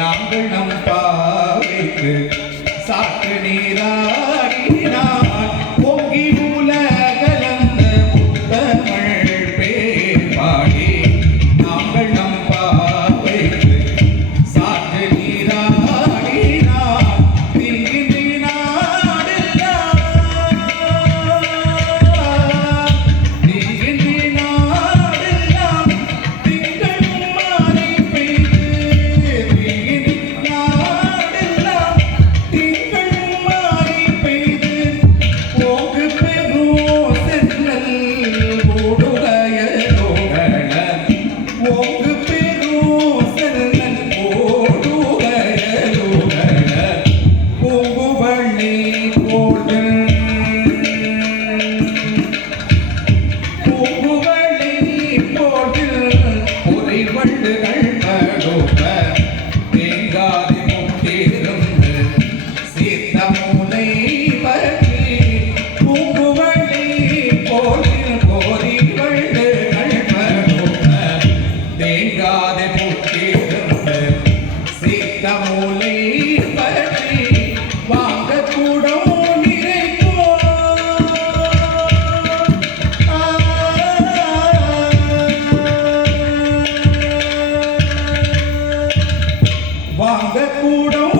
நாங்கள் நம் பாவைக்கு சாற்று நீராடினான் பொங்கி உலகலந்த முத்தமிழ் பேர் பாடி நாங்கள் நம் பாவைக்கு சாற்று நீராடினான் திங்கி நாடெல்லாம் திங்கி நாடெல்லாம் திங்களும் மாறி பெய்து திங்கி நாடெல்லாம் திங்களும் மாறி பெய்து போக்கு பெரும் சென்னல் ஓடுகையலோகல ஓங்கு பெரும் சென்னல் ஓடுகையலோகல பூங்குவள்ளி கோள்கள் பூங்குவள்ளி கோள்கள் புதை வண்டுகள் படுப்ப தேங்காதி முக்கிருந்து சீத்த மூலை பற்றி பூங்குவள்ளி கோள்கள் போதி வண்டுகள் படுப்ப தேங்காதி முக்கிருந்து சீத்த மூலை பற்றி வாங்க கூடம் நிறைக்கும் வாங்க கூடம்